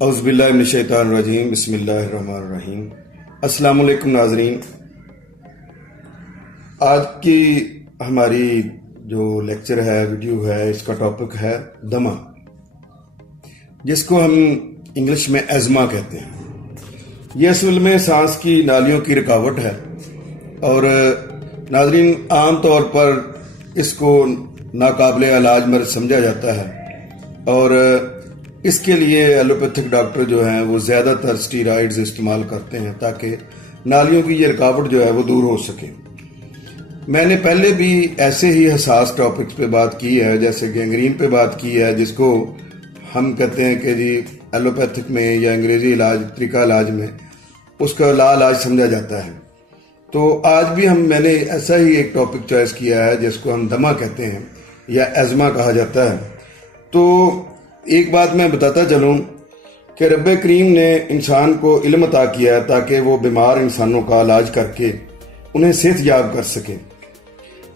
اعوذ باللہ من الشیطان الرجیم، بسم اللہ الرحمن الرحیم۔ السلام علیکم ناظرین، آج کی ہماری جو لیکچر ہے، ویڈیو ہے، اس کا ٹاپک ہے دمہ، جس کو ہم انگلش میں ایزما کہتے ہیں۔ یہ اصل میں سانس کی نالیوں کی رکاوٹ ہے اور ناظرین عام طور پر اس کو ناقابل علاج مرض سمجھا جاتا ہے اور اس کے لیے ایلوپیتھک ڈاکٹر جو ہیں وہ زیادہ تر اسٹیرائڈز استعمال کرتے ہیں تاکہ نالیوں کی یہ رکاوٹ جو ہے وہ دور ہو سکے۔ میں نے پہلے بھی ایسے ہی حساس ٹاپکس پہ بات کی ہے، جیسے گینگرین پہ بات کی ہے، جس کو ہم کہتے ہیں کہ جی ایلوپیتھک میں یا انگریزی علاج طریقہ علاج میں اس کا لا علاج سمجھا جاتا ہے۔ تو آج بھی میں نے ایسا ہی ایک ٹاپک چوائس کیا ہے جس کو ہم دمہ کہتے ہیں یا ایزما کہا جاتا ہے۔ تو ایک بات میں بتاتا چلوں کہ رب کریم نے انسان کو علم عطا کیا ہے تاکہ وہ بیمار انسانوں کا علاج کر کے انہیں صحت یاب کر سکے۔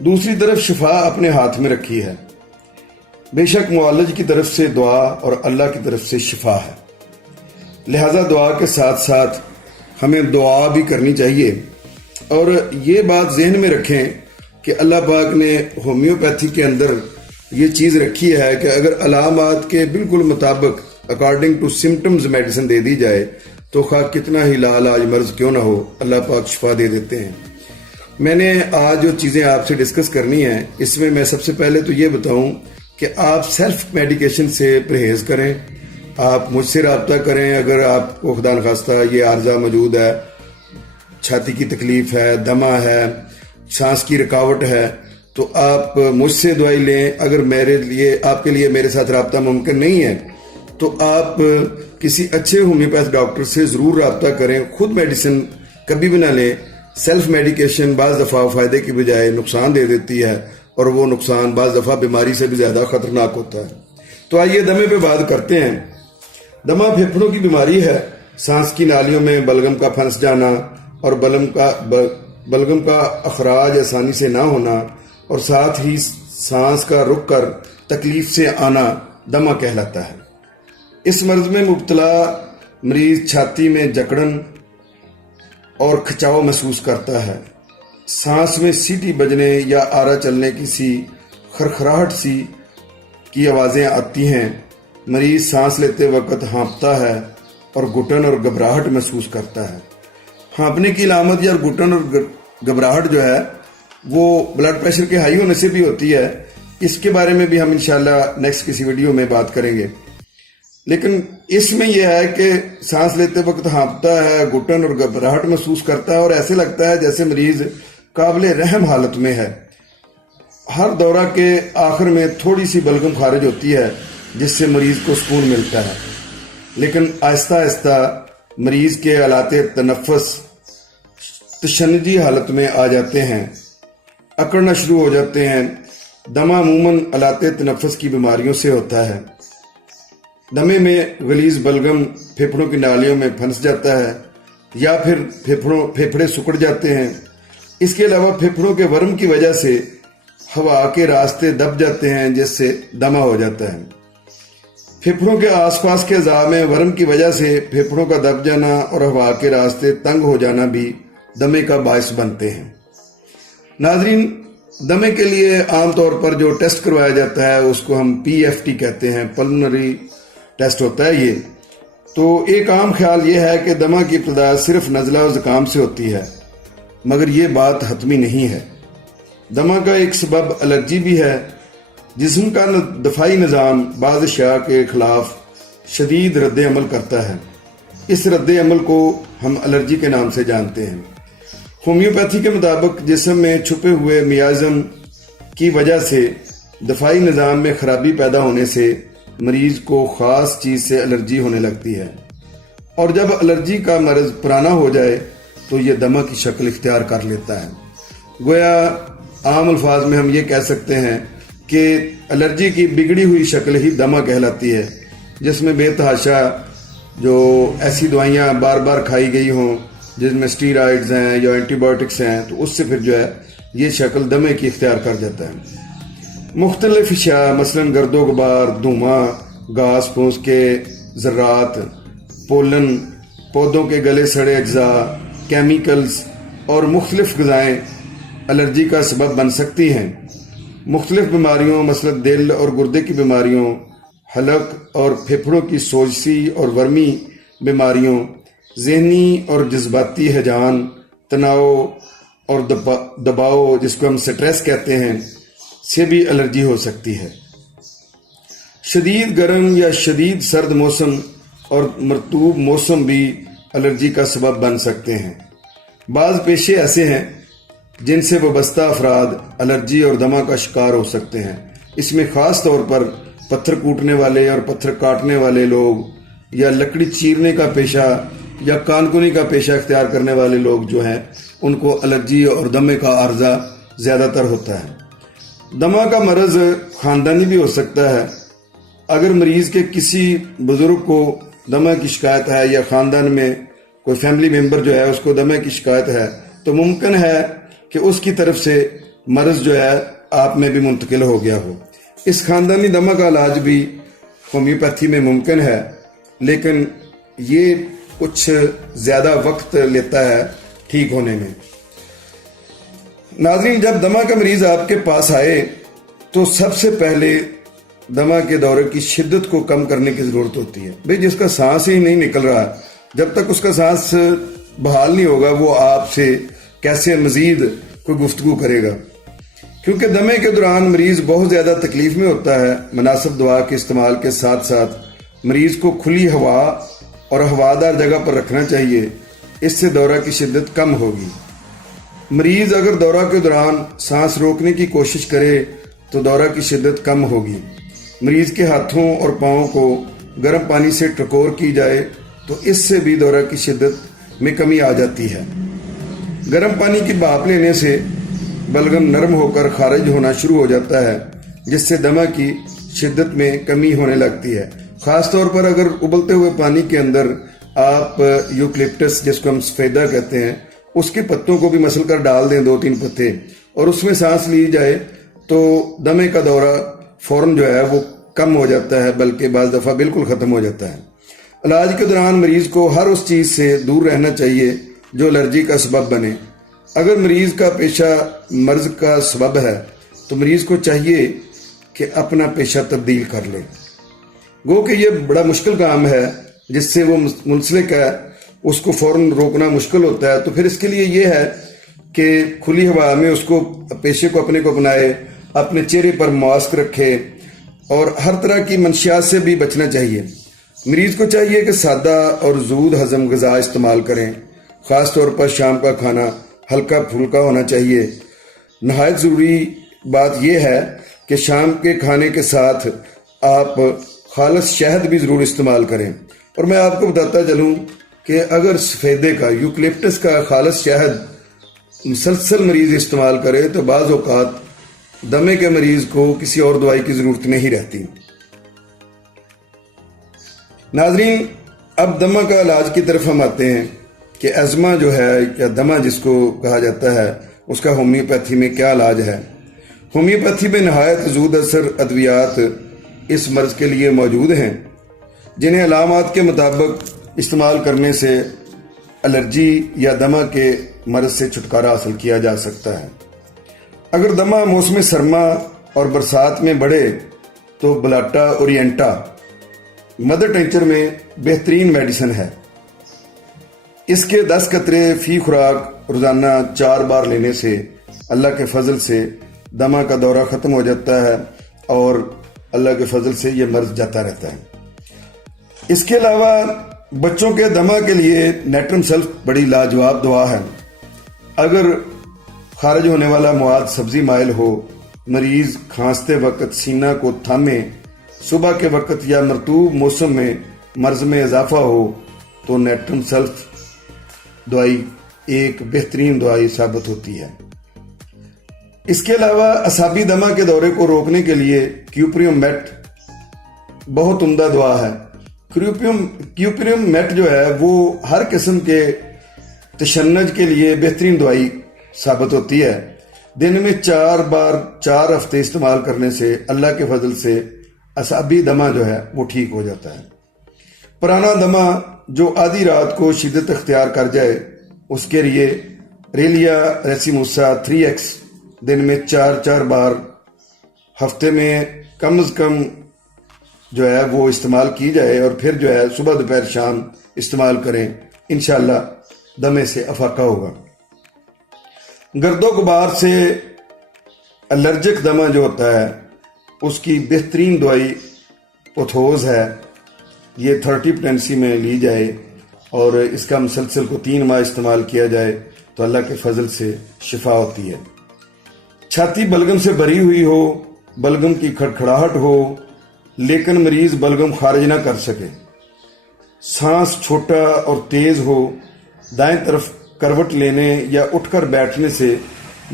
دوسری طرف شفا اپنے ہاتھ میں رکھی ہے، بے شک معالج کی طرف سے دعا اور اللہ کی طرف سے شفا ہے، لہذا دعا کے ساتھ ساتھ ہمیں دعا بھی کرنی چاہیے۔ اور یہ بات ذہن میں رکھیں کہ اللہ پاک نے ہومیوپیتھی کے اندر یہ چیز رکھی ہے کہ اگر علامات کے بالکل مطابق اکارڈنگ ٹو سمٹمز میڈیسن دے دی جائے تو خواہ کتنا ہی لا علاج مرض کیوں نہ ہو، اللہ پاک شفا دے دیتے ہیں۔ میں نے آج جو چیزیں آپ سے ڈسکس کرنی ہیں، اس میں میں سب سے پہلے تو یہ بتاؤں کہ آپ سیلف میڈیکیشن سے پرہیز کریں، آپ مجھ سے رابطہ کریں اگر آپ کو خدا نخواستہ یہ عارضہ موجود ہے، چھاتی کی تکلیف ہے، دمہ ہے، سانس کی رکاوٹ ہے، تو آپ مجھ سے دوائی لیں۔ اگر آپ کے لیے میرے ساتھ رابطہ ممکن نہیں ہے تو آپ کسی اچھے ہومیوپیتھ ڈاکٹر سے ضرور رابطہ کریں۔ خود میڈیسن کبھی بھی نہ لیں، سیلف میڈیکیشن بعض دفعہ فائدے کی بجائے نقصان دے دیتی ہے اور وہ نقصان بعض دفعہ بیماری سے بھی زیادہ خطرناک ہوتا ہے۔ تو آئیے دمے پہ بات کرتے ہیں۔ دمہ پھیپھڑوں کی بیماری ہے، سانس کی نالیوں میں بلغم کا پھنس جانا اور بلغم کا اخراج آسانی سے نہ ہونا اور ساتھ ہی سانس کا رک کر تکلیف سے آنا دمہ کہلاتا ہے۔ اس مرض میں مبتلا مریض چھاتی میں جکڑن اور کھچاؤ محسوس کرتا ہے، سانس میں سیٹی بجنے یا آرا چلنے کی سی خرخراہٹ سی کی آوازیں آتی ہیں، مریض سانس لیتے وقت ہانپتا ہے اور گھٹن اور گھبراہٹ محسوس کرتا ہے۔ ہانپنے کی علامت یا گھٹن اور گھبراہٹ جو ہے وہ بلڈ پریشر کے ہائی ہونے سے بھی ہوتی ہے، اس کے بارے میں بھی ہم انشاءاللہ نیکسٹ کسی ویڈیو میں بات کریں گے۔ لیکن اس میں یہ ہے کہ سانس لیتے وقت ہانپتا ہے، گھٹن اور گھبراہٹ محسوس کرتا ہے اور ایسے لگتا ہے جیسے مریض قابل رحم حالت میں ہے۔ ہر دورہ کے آخر میں تھوڑی سی بلغم خارج ہوتی ہے جس سے مریض کو سکون ملتا ہے، لیکن آہستہ آہستہ مریض کے آلات تنفس تشنجی حالت میں آ جاتے ہیں، اکڑنا شروع ہو جاتے ہیں۔ دمہ عموماً آلات تنفس کی بیماریوں سے ہوتا ہے۔ دمے میں غلیظ بلغم پھیپھڑوں کی نالیوں میں پھنس جاتا ہے یا پھر پھیپھڑے سکڑ جاتے ہیں۔ اس کے علاوہ پھیپھڑوں کے ورم کی وجہ سے ہوا کے راستے دب جاتے ہیں جس سے دمہ ہو جاتا ہے۔ پھیپھڑوں کے آس پاس کے اعضاء میں ورم کی وجہ سے پھیپھڑوں کا دب جانا اور ہوا کے راستے تنگ ہو جانا بھی دمے کا باعث بنتے ہیں۔ ناظرین، دمے کے لیے عام طور پر جو ٹیسٹ کروایا جاتا ہے اس کو ہم PFT کہتے ہیں، پلمنری ٹیسٹ ہوتا ہے یہ۔ تو ایک عام خیال یہ ہے کہ دمہ کی ابتدا صرف نزلہ و زکام سے ہوتی ہے، مگر یہ بات حتمی نہیں ہے۔ دمہ کا ایک سبب الرجی بھی ہے۔ جسم کا دفاعی نظام بعض اشیاء کے خلاف شدید رد عمل کرتا ہے، اس رد عمل کو ہم الرجی کے نام سے جانتے ہیں۔ ہومیوپیتھی کے مطابق جسم میں چھپے ہوئے میازم کی وجہ سے دفاعی نظام میں خرابی پیدا ہونے سے مریض کو خاص چیز سے الرجی ہونے لگتی ہے، اور جب الرجی کا مرض پرانا ہو جائے تو یہ دمہ کی شکل اختیار کر لیتا ہے۔ گویا عام الفاظ میں ہم یہ کہہ سکتے ہیں کہ الرجی کی بگڑی ہوئی شکل ہی دمہ کہلاتی ہے، جس میں بے تحاشا جو ایسی دوائیاں بار بار کھائی گئی ہوں جس میں اسٹیرائڈز ہیں یا اینٹی بایوٹکس ہیں، تو اس سے پھر جو ہے یہ شکل دمے کی اختیار کر جاتا ہے۔ مختلف اشیاء مثلاً گرد و غبار، دھواں، گھاس پھوس کے ذرات، پولن، پودوں کے گلے سڑے اجزاء، کیمیکلز اور مختلف غذائیں الرجی کا سبب بن سکتی ہیں۔ مختلف بیماریوں مثلا دل اور گردے کی بیماریوں، حلق اور پھیپھڑوں کی سوزشی اور ورمی بیماریوں، ذہنی اور جذباتی ہیجان، تناؤ اور دباؤ جس کو ہم سٹریس کہتے ہیں سے بھی الرجی ہو سکتی ہے۔ شدید گرم یا شدید سرد موسم اور مرطوب موسم بھی الرجی کا سبب بن سکتے ہیں۔ بعض پیشے ایسے ہیں جن سے وابستہ افراد الرجی اور دمہ کا شکار ہو سکتے ہیں۔ اس میں خاص طور پر پتھر کوٹنے والے اور پتھر کاٹنے والے لوگ، یا لکڑی چیرنے کا پیشہ یا کانکنی کا پیشہ اختیار کرنے والے لوگ جو ہیں ان کو الرجی اور دمے کا عارضہ زیادہ تر ہوتا ہے۔ دمہ کا مرض خاندانی بھی ہو سکتا ہے۔ اگر مریض کے کسی بزرگ کو دمہ کی شکایت ہے یا خاندان میں کوئی فیملی ممبر جو ہے اس کو دمے کی شکایت ہے تو ممکن ہے کہ اس کی طرف سے مرض جو ہے آپ میں بھی منتقل ہو گیا ہو۔ اس خاندانی دمہ کا علاج بھی ہومیوپیتھی میں ممکن ہے، لیکن یہ کچھ زیادہ وقت لیتا ہے ٹھیک ہونے میں۔ ناظرین، جب دمہ کا مریض آپ کے پاس آئے تو سب سے پہلے دمہ کے دورے کی شدت کو کم کرنے کی ضرورت ہوتی ہے۔ جس کا سانس ہی نہیں نکل رہا، جب تک اس کا سانس بحال نہیں ہوگا وہ آپ سے کیسے مزید کوئی گفتگو کرے گا؟ کیونکہ دمے کے دوران مریض بہت زیادہ تکلیف میں ہوتا ہے۔ مناسب دوا کے استعمال کے ساتھ ساتھ مریض کو کھلی ہوا اور ہوادار جگہ پر رکھنا چاہیے، اس سے دورہ کی شدت کم ہوگی۔ مریض اگر دورہ کے دوران سانس روکنے کی کوشش کرے تو دورہ کی شدت کم ہوگی۔ مریض کے ہاتھوں اور پاؤں کو گرم پانی سے ٹکور کی جائے تو اس سے بھی دورہ کی شدت میں کمی آ جاتی ہے۔ گرم پانی کی بھاپ لینے سے بلغم نرم ہو کر خارج ہونا شروع ہو جاتا ہے، جس سے دمہ کی شدت میں کمی ہونے لگتی ہے۔ خاص طور پر اگر ابلتے ہوئے پانی کے اندر آپ یوکلپٹس جس کو ہم سفیدہ کہتے ہیں اس کے پتوں کو بھی مسل کر ڈال دیں، 2-3 پتے، اور اس میں سانس لی جائے تو دمے کا دورہ فوراً جو ہے وہ کم ہو جاتا ہے، بلکہ بعض دفعہ بالکل ختم ہو جاتا ہے۔ علاج کے دوران مریض کو ہر اس چیز سے دور رہنا چاہیے جو الرجی کا سبب بنے۔ اگر مریض کا پیشہ مرض کا سبب ہے تو مریض کو چاہیے کہ اپنا پیشہ تبدیل کر لے۔ گو کہ یہ بڑا مشکل کام ہے جس سے وہ منسلک ہے، اس کو فوراً روکنا مشکل ہوتا ہے، تو پھر اس کے لیے یہ ہے کہ کھلی ہوا میں اس کو پیشے کو اپنے کو اپنائے، اپنے چہرے پر ماسک رکھے اور ہر طرح کی منشیات سے بھی بچنا چاہیے۔ مریض کو چاہیے کہ سادہ اور زود ہضم غذا استعمال کریں۔ خاص طور پر شام کا کھانا ہلکا پھلکا ہونا چاہیے۔ نہایت ضروری بات یہ ہے کہ شام کے کھانے کے ساتھ آپ خالص شہد بھی ضرور استعمال کریں۔ اور میں آپ کو بتاتا چلوں کہ اگر سفیدے کا، یوکلپٹس کا خالص شہد مسلسل مریض استعمال کرے تو بعض اوقات دمے کے مریض کو کسی اور دوائی کی ضرورت نہیں رہتی۔ ناظرین، اب دمہ کا علاج کی طرف ہم آتے ہیں کہ ازمہ جو ہے یا دمہ جس کو کہا جاتا ہے اس کا ہومیوپیتھی میں کیا علاج ہے۔ ہومیوپیتھی میں نہایت زود اثر ادویات اس مرض کے لیے موجود ہیں جنہیں علامات کے مطابق استعمال کرنے سے الرجی یا دمہ کے مرض سے چھٹکارا حاصل کیا جا سکتا ہے۔ اگر دمہ موسم سرما اور برسات میں بڑھے تو بلاٹا اورینٹا مدر ٹینچر میں بہترین میڈیسن ہے۔ اس کے 10 قطرے فی خوراک روزانہ 4 بار لینے سے اللہ کے فضل سے دمہ کا دورہ ختم ہو جاتا ہے اور اللہ کے فضل سے یہ مرض جاتا رہتا ہے۔ اس کے علاوہ بچوں کے دمہ کے لیے نیٹرم سلف بڑی لاجواب دوا ہے۔ اگر خارج ہونے والا مواد سبزی مائل ہو، مریض کھانستے وقت سینہ کو تھامے، صبح کے وقت یا مرطوب موسم میں مرض میں اضافہ ہو تو نیٹرم سلف دوائی ایک بہترین دوائی ثابت ہوتی ہے۔ اس کے علاوہ اعصابی دمہ کے دورے کو روکنے کے لیے کیوپریم میٹ بہت عمدہ دوا ہے۔ کیوپریم میٹ جو ہے وہ ہر قسم کے تشنج کے لیے بہترین دوائی ثابت ہوتی ہے۔ دن میں 4 بار 4 ہفتے استعمال کرنے سے اللہ کے فضل سے اعصابی دمہ جو ہے وہ ٹھیک ہو جاتا ہے۔ پرانا دمہ جو آدھی رات کو شدت اختیار کر جائے اس کے لیے ریلیا ریسیموسا 3X دن میں 4 بار ہفتے میں کم از کم جو ہے وہ استعمال کی جائے، اور پھر جو ہے صبح دوپہر شام استعمال کریں، انشاءاللہ دمے سے افاقہ ہوگا۔ گرد و غبار سے الرجک دمہ جو ہوتا ہے اس کی بہترین دوائی پوتھوز ہے، یہ 30 پوٹینسی میں لی جائے اور اس کا مسلسل کو 3 ماہ استعمال کیا جائے تو اللہ کے فضل سے شفا ہوتی ہے۔ چھاتی بلغم سے بھری ہوئی ہو، بلغم کی کھڑکھڑاہٹ ہو لیکن مریض بلغم خارج نہ کر سکے، سانس چھوٹا اور تیز ہو، دائیں طرف کروٹ لینے یا اٹھ کر بیٹھنے سے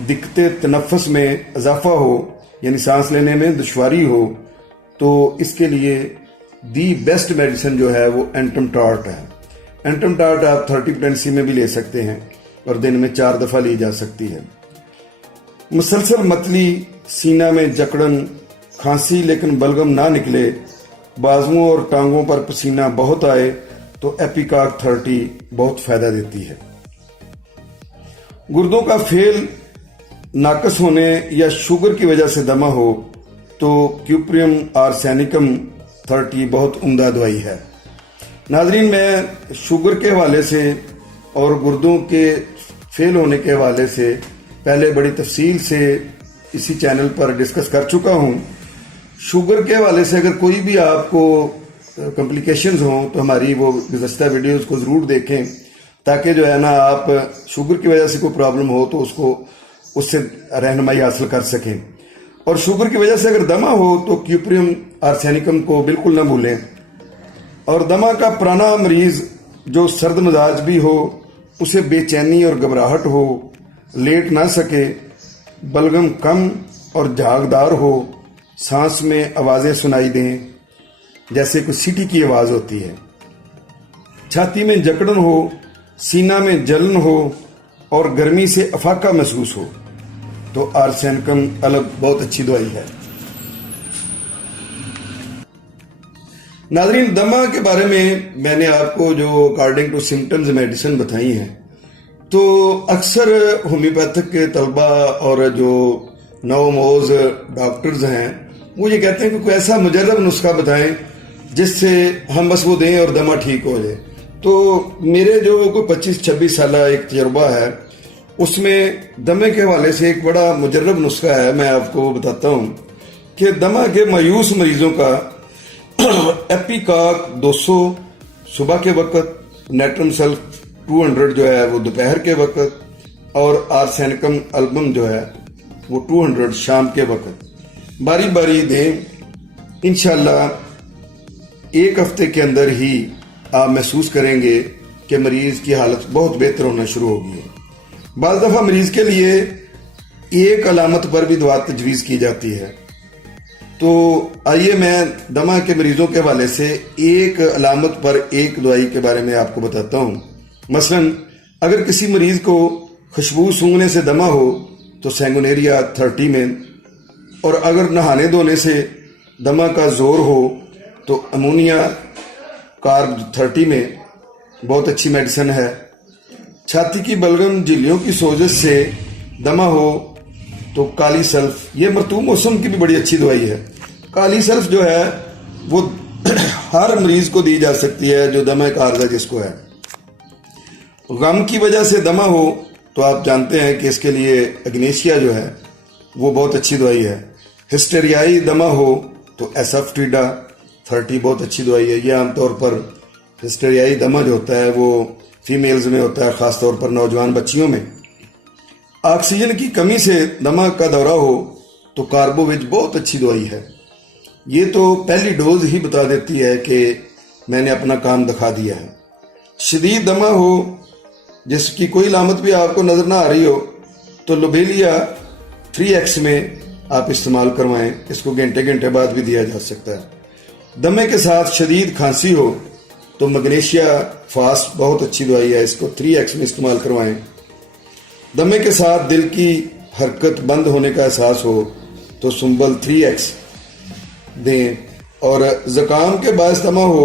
دقت تنفس میں اضافہ ہو، یعنی سانس لینے میں دشواری ہو، تو اس کے لیے دی بیسٹ میڈیسن جو ہے وہ اینٹم ٹارٹ ہے۔ اینٹم ٹارٹ آپ 30 پوٹینسی میں بھی لے سکتے ہیں اور دن میں 4 دفعہ لی جا سکتی ہے۔ مسلسل متلی، سینہ میں جکڑن، کھانسی لیکن بلغم نہ نکلے، بازوؤں اور ٹانگوں پر پسینہ بہت آئے تو ایپیکاک 30 بہت فائدہ دیتی ہے۔ گردوں کا فیل ناقص ہونے یا شوگر کی وجہ سے دمہ ہو تو کیوپریم آرسینیکم 30 بہت عمدہ دوائی ہے۔ ناظرین، میں شوگر کے حوالے سے اور گردوں کے فیل ہونے کے حوالے سے پہلے بڑی تفصیل سے اسی چینل پر ڈسکس کر چکا ہوں۔ شوگر کے حوالے سے اگر کوئی بھی آپ کو کمپلیکیشنز ہوں تو ہماری وہ گزشتہ ویڈیوز کو ضرور دیکھیں، تاکہ جو ہے نا آپ شوگر کی وجہ سے کوئی پرابلم ہو تو اس سے رہنمائی حاصل کر سکیں۔ اور شوگر کی وجہ سے اگر دمہ ہو تو کیوپریم آرسینیکم کو بالکل نہ بھولیں۔ اور دمہ کا پرانا مریض جو سرد مزاج بھی ہو، اسے بے چینی اور گھبراہٹ ہو، لیٹ نہ سکے، بلغم کم اور جھاگدار ہو، سانس میں آوازیں سنائی دیں جیسے کوئی سیٹی کی آواز ہوتی ہے، چھاتی میں جکڑن ہو، سینہ میں جلن ہو اور گرمی سے افاقہ محسوس ہو تو آرسینیکم الگ بہت اچھی دوائی ہے۔ ناظرین، دمہ کے بارے میں نے آپ کو جو اکارڈنگ ٹو سمٹمز میڈیسن بتائی ہیں، تو اکثر ہومیوپیتھک کے طلبہ اور جو نوموز ڈاکٹرز ہیں وہ یہ کہتے ہیں کہ کوئی ایسا مجرب نسخہ بتائیں جس سے ہم بس وہ دیں اور دمہ ٹھیک ہو جائے۔ تو میرے جو کوئی 25-26 سالہ ایک تجربہ ہے، اس میں دمے کے حوالے سے ایک بڑا مجرب نسخہ ہے، میں آپ کو بتاتا ہوں کہ دمہ کے مایوس مریضوں کا ایپیکاک 200 صبح کے وقت، نیٹرم سلف 200 جو ہے وہ دوپہر کے وقت، اور آرسینیکم البم جو ہے وہ 200 شام کے وقت باری باری دیں۔ انشاءاللہ ایک ہفتے کے اندر ہی آپ محسوس کریں گے کہ مریض کی حالت بہت بہتر ہونا شروع ہوگی۔ بعض دفعہ مریض کے لیے ایک علامت پر بھی دوا تجویز کی جاتی ہے۔ تو آئیے میں دمہ کے مریضوں کے حوالے سے ایک علامت پر ایک دوائی کے بارے میں آپ کو بتاتا ہوں۔ مثلا اگر کسی مریض کو خوشبو سونگھنے سے دمہ ہو تو سینگونیریا 30 میں، اور اگر نہانے دھونے سے دمہ کا زور ہو تو امونیا کارب 30 میں بہت اچھی میڈیسن ہے۔ چھاتی کی بلغم، جھلیوں کی سوزش سے دمہ ہو تو کالی سلف، یہ مرطوب موسم کی بھی بڑی اچھی دوائی ہے۔ کالی سلف جو ہے وہ ہر مریض کو دی جا سکتی ہے جو دمہ کا عارضہ جس کو ہے۔ غم کی وجہ سے دمہ ہو تو آپ جانتے ہیں کہ اس کے لیے اگنیشیا جو ہے وہ بہت اچھی دوائی ہے۔ ہسٹریائی دمہ ہو تو ایسفٹیڈا 30 بہت اچھی دوائی ہے۔ یہ عام طور پر ہسٹریائی دمہ جو ہوتا ہے وہ فیمیلز میں ہوتا ہے، خاص طور پر نوجوان بچیوں میں۔ آکسیجن کی کمی سے دمہ کا دورہ ہو تو کاربوویج بہت اچھی دوائی ہے۔ یہ تو پہلی ڈوز ہی بتا دیتی ہے کہ میں نے اپنا کام دکھا دیا ہے۔ شدید دمہ ہو جس کی کوئی علامت بھی آپ کو نظر نہ آ رہی ہو تو لوبیلیا 3X میں آپ استعمال کروائیں، اس کو گھنٹے گھنٹے بعد بھی دیا جا سکتا ہے۔ دمے کے ساتھ شدید کھانسی ہو تو مگنیشیا فاسٹ بہت اچھی دوائی ہے، اس کو 3X میں استعمال کروائیں۔ دمے کے ساتھ دل کی حرکت بند ہونے کا احساس ہو تو سنبل 3X دیں، اور زکام کے باعث دمہ ہو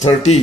30,